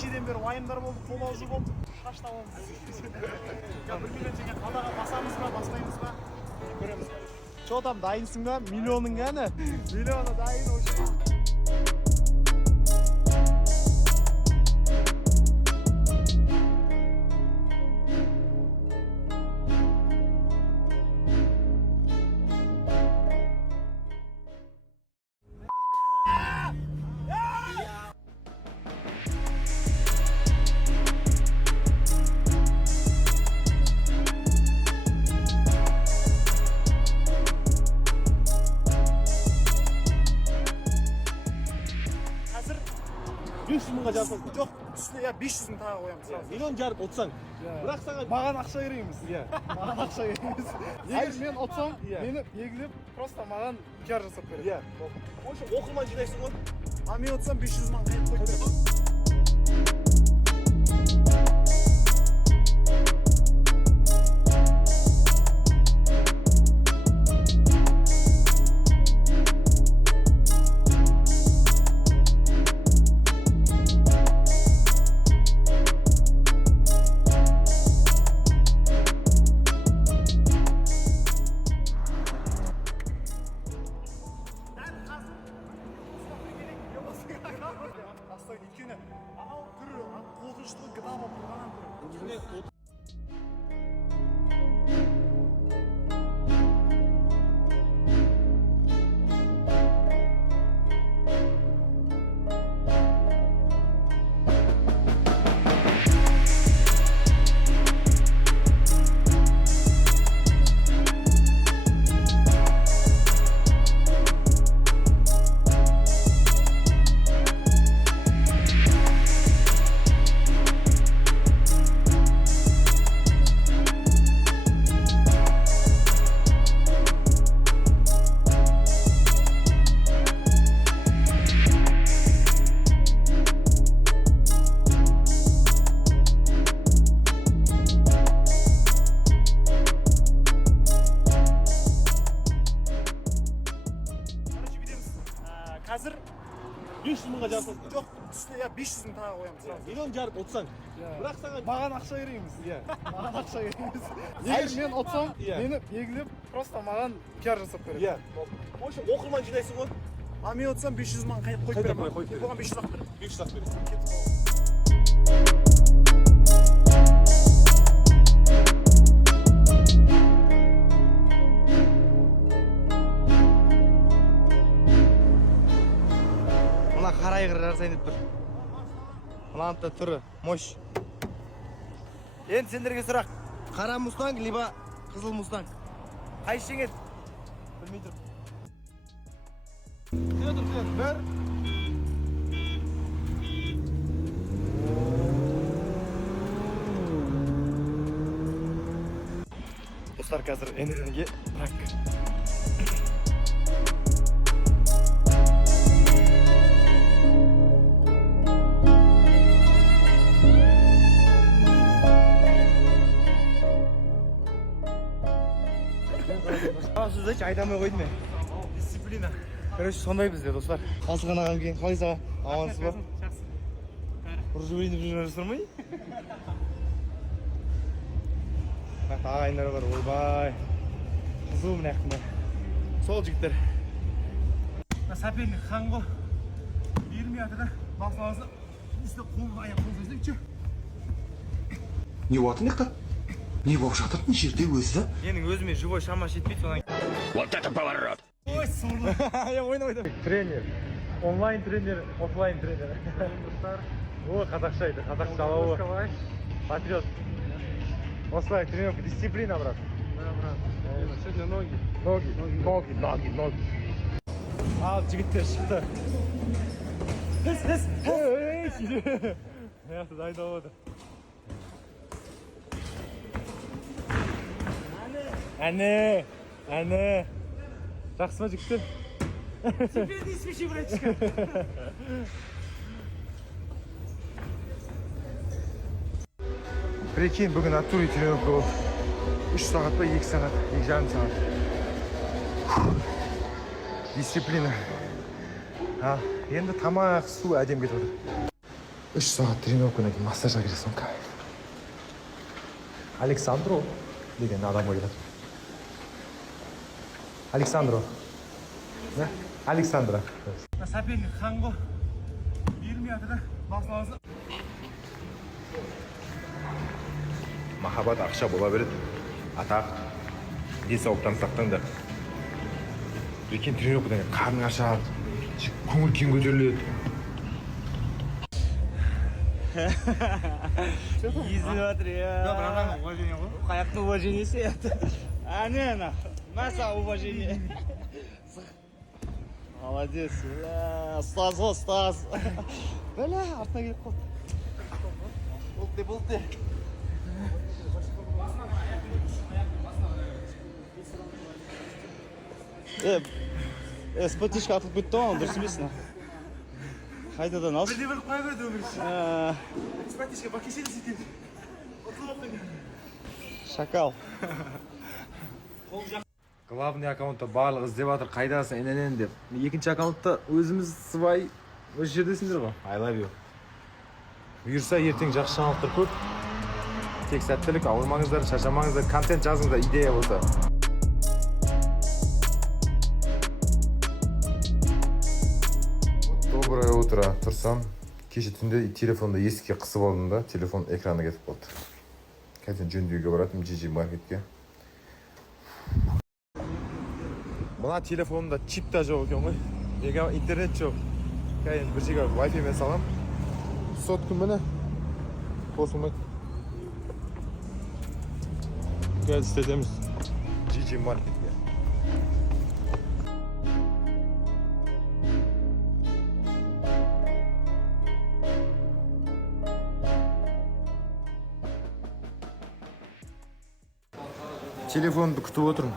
кешеден бері уайымдар болды, қол аузы болды. Шаш табамыз. Я бір миллиончеге қалаға басамыз ба, баспаймыз ба? Көреміз. Что там, дайынсың ба? Миллионың ғана? Миллионы дайын уже. Мыңға жарсаң. Жоқ, үстіне 500 мың тағы қоямыз. Миллион жарып отсаң. Бірақ саған маған ақша береміз. Маған ақша береміз. Егер мен отсам, мені белгілеп, просто маған пиар жасап береді. Осы оқырман жинайсың ғой. А мен отсам 500 мың қайып қойып береді. Астан екені, анау түрі, қорқынышты гыда болып тұрғаннан түрі. Қазір 500 мыңға жарсаң. жоқ, үстіне 500 мың тағы қоямыз. Миллион жарып отсаң. Бірақ саған маған ақша береміз. Маған ақша береміз. Егер мен отсам, мені белгілеп, просто маған пиар жасап береді. Осы оқырман жинайсың ғой. А мен отсам 500 мың қайып қойып беремін. Оған 500 ақ беремін. 500 ақ беремін. Мына қара айғыр жарсайын деп тұр. Мынаның да түрі мощь. Енді сендерге сұрақ. Қара мустанг, либо қызыл мустанг. Қайсы жеңеді? Білмей тұрып. Кіре тұр. Бір. Достар, қазір энергия брак. Сөздейші айдамай қойды ме? Дисциплина. Короче, сондай бізде, достар. Қалсыған ағам кейін, қалай саға? Амансыз ба? Жақсы. Ұржыбейді жүрсір ме? Мына ағайындары бар, ойбай. Қызу мына әқтімі. Сол жігіттер. Сәпелік қан ғой. 20 атыда басыласы. Үсті қолын аяқ қолын сөздейік че? Не уатын еқті? Не болып жатырдың жерде өзі? Менің өзіме живой шама жетпейді содан. Вот это поворот! Ой, сорлы. Ойна. Тренер. Онлайн тренер, офлайн тренер. О, қазақша еді, қазақша алауы. Патриот. Осылай тренировка, дисциплина, брат. Да, брат. Сегодня ноги. Ноги. Ал, жігіттер шықты. Аяқты дайындап отыр. Әне. Жақсы ма жігіттер? Теперь не смеши, братчика. Прикинь, бүгін аттури тренировка болды. 3 сағат па, 2 сағат, 2,5 сағат. Дисциплина. Енді тамақ, су әдем кетіп отыр. 3 saat тренировкадан кейін массажға кіресің ка. Александро деген адамға келеді. Александро. Ne? Александра. соперник хан ғой. Бермей жатыр да. Басын алса. Махаббат ақша бола береді. Атақ. Денсаулықтан сақтаңдар. Екен тренировкадан кейін қарның ашады. Көңіл күйің көтеріледі. Езіліп жатыр, братан, уважение ғой. Қаяқты уважениесі еді. Ана, маса уважение. Молодец, ұстаз ғой, ұстаз. Бәлә, артына келіп қалды. Болды. СПТшка атылып кетті ғой, дұрыс емесін. Қайтадан алшы. Бірде бір қоя берді өмір үшін. Спатишка бакесені сетеді. Шакал. Главный аккаунтта барлығы іздеп жатыр, қайдасың ененен деп. Екінші аккаунтта өзіміз сыбай осы жердесіңдер ғой. I love you. Бұйырса ертең жақсы жаңалықтар көп. Тек сәттілік, ауырмаңыздар, шаршамаңыздар, контент жазыңыздар, идея болса. Доброе утро. Тұрсам, кеше түнде телефонды есікке қысып алдым да, телефон экраны кетіп қалды. Қазір жөндеуге баратым GG маркетке. Мына телефонымда чип та жоқ екен ғой. Неге интернет жоқ. Кейін бір жерге Wi-Fi мен салам. Сотку міне. Қосылмайды. Қазір істетеміз. GG маркетке. Телефонды күтіп отырмын.